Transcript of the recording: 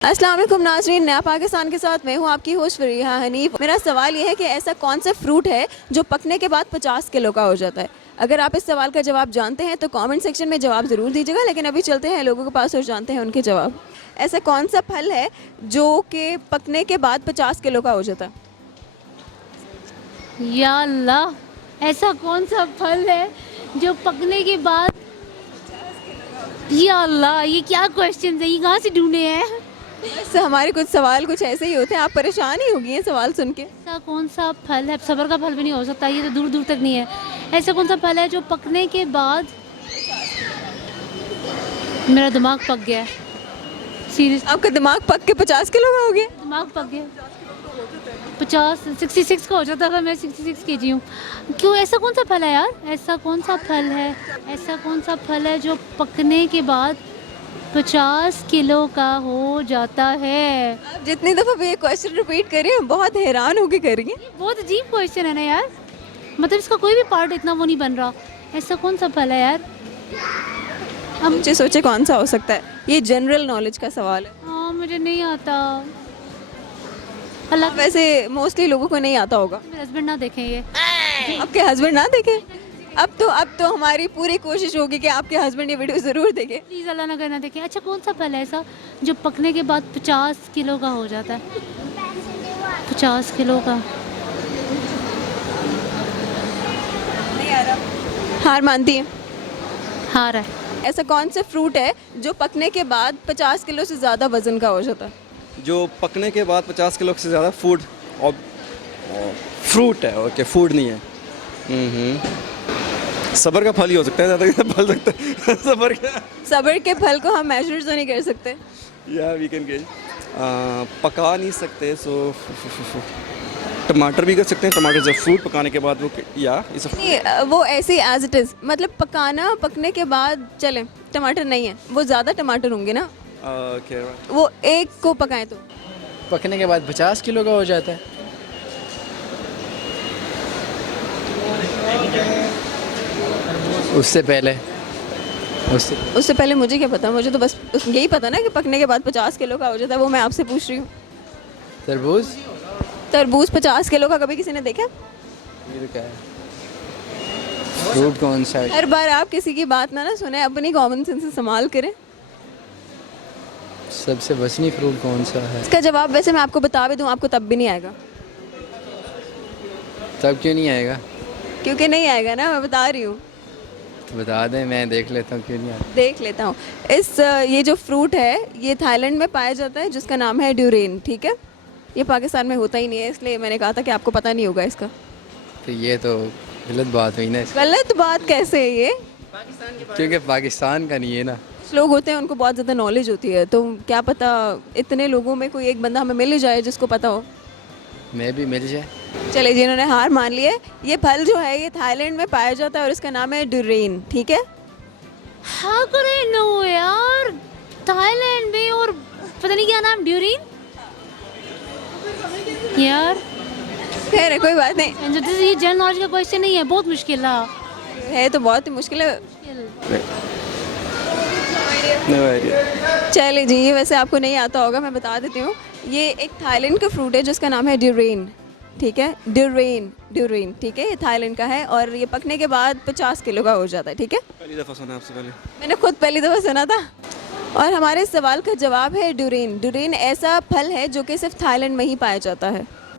अस्सलाम वालेकुम नाज़रीन, नया पाकिस्तान के साथ मैं हूँ आपकी होस्ट फरीहा हनीफ। मेरा सवाल ये है कि ऐसा कौन सा फ्रूट है जो पकने के बाद 50 किलो का हो जाता है। अगर आप इस सवाल का जवाब जानते हैं तो कमेंट सेक्शन में जवाब ज़रूर दीजिएगा, लेकिन अभी चलते हैं लोगों के पास और जानते हैं उनके जवाब। ऐसा कौन सा फल है जो कि पकने के बाद 50 किलो का हो जाता है? या अल्लाह, ऐसा कौन सा फल है जो पकने के बाद, या अल्लाह ये क्या क्वेश्चन है, ये कहाँ से ढूंढे हैं? बस हमारे कुछ सवाल कुछ ऐसे ही होते हैं, आप परेशान ही होगी हैं सवाल सुन के। ऐसा कौन सा फल है, सबर का फल भी नहीं हो सकता, ये तो दूर दूर तक नहीं है। ऐसा कौन सा फल है जो पकने के बाद, मेरा दिमाग पक गया है सीरियस, आपका दिमाग पक के 50 किलो का हो गया? दिमाग पक गया। 66 का हो जाता था, मैं 66 kg हूँ। क्यों, ऐसा कौन सा फल है यार, ऐसा कौन सा फल है, ऐसा कौन सा फल है जो पकने के बाद 50 किलो का हो जाता है? आप जितनी दफ़ा ये क्वेश्चन रिपीट करिए बहुत हैरान होके करिए। बहुत अजीब क्वेश्चन है ना यार, मतलब इसका कोई भी पार्ट इतना वो नहीं बन रहा। ऐसा कौन सा फल है यार? अब मुझे सोचे कौन सा हो सकता है, ये जनरल नॉलेज का सवाल है। हाँ, मुझे नहीं आता। अल्लाह, वैसे मोस्टली लोगों को नहीं आता होगा। मेरे हस्बैंड ना देखें ये। आपके हस्बैंड ना देखें? अब तो हमारी पूरी कोशिश होगी कि आपके हस्बैंड ये वीडियो ज़रूर देखें। प्लीज़ अल्लाह ना करना देखें। अच्छा, कौन सा फल है ऐसा जो पकने के बाद 50 किलो का हो जाता है? 50 किलो का। हार मानती है? हार है। ऐसा कौन सा फ्रूट है जो पकने के बाद 50 किलो से ज़्यादा वजन का हो जाता है? जो पकने के बाद 50 किलो से ज़्यादा फूड और फ्रूट है, ओके फूड नहीं है। सबर का फल ही हो सकता है, ज़्यादा फल सकता है सब्र के फल को हम मेजर तो नहीं कर सकते। या वी कैन गेट पका नहीं सकते, सो टमाटर भी कर सकते हैं। टमाटर जब फ्रूट पकाने के बाद वो या इस नहीं, वो ऐसे एज इट इज़, मतलब पकाना पकने के बाद चले, टमाटर नहीं है, वो ज़्यादा टमाटर होंगे ना, ओके वो एक को पकाएं तो पकने के बाद 50 किलो का हो जाता है। उससे पहले उससे पहले मुझे क्या पता, मुझे तो बस यही पता ना कि पकने के बाद 50 किलो का हो जाता है, वो मैं आपसे पूछ रही हूँ। तरबूज। तरबूज 50 किलो का कभी किसी ने देखा? ये तो क्या है, फ्रूट कौन सा है? हर बार आप किसी की बात ना सुने, अपनी कॉमन सेंस इस्तेमाल करें। सबसे वजनी फ्रूट कौन सा है? इसका जवाब वैसे मैं आपको बता भी दूँ आपको तब भी नहीं आएगा। तब क्यों नहीं आएगा? क्योंकि नहीं आएगा ना, मैं बता रही हूँ। तो बता दें, मैं देख लेता हूँ, क्यों नहीं आता। देख लेता हूँ। ये जो फ्रूट है ये थाईलैंड में पाया जाता है, जिसका नाम है ड्यूरेन, ठीक है? ये पाकिस्तान में होता ही नहीं है, इसलिए मैंने कहा था कि आपको पता नहीं होगा इसका। तो ये तो गलत बात हुई ना, गलत बात कैसे है ये? क्योंकि पाकिस्तान का नहीं है ना। कुछ लोग होते हैं उनको बहुत ज़्यादा नॉलेज होती है, तो क्या पता इतने लोगों में कोई एक बंदा हमें मिल ही जाए जिसको पता हो। मैं भी मिल जाए। चले जिन्होंने हार मान ली है, ये फल जो है ये थाईलैंड में पाया जाता है और इसका नाम है ड्यूरेन, ठीक है? हाँ, करे नो यार, थाईलैंड में, और पता नहीं क्या नाम, ड्यूरिन यार। खैर है, कोई बात नहीं, ये जनरल नॉलेज का क्वेश्चन नहीं है, बहुत मुश्किल है तो बहुत ही मुश्किल है। No idea. चले जी, ये वैसे आपको नहीं आता होगा, मैं बता देती हूँ। ये एक थाईलैंड का फ्रूट है जिसका नाम है ड्यूरेन, ठीक है? ड्यूरेन, ठीक है? ये थाईलैंड का है और ये पकने के बाद 50 किलो का हो जाता है, ठीक है? पहली दफ़ा सुना आपसे पहले। मैंने खुद पहली दफ़ा सुना था। और हमारे सवाल का जवाब है ड्यूरेन। ड्यूरेन ऐसा फल है जो कि सिर्फ थाईलैंड में ही पाया जाता है।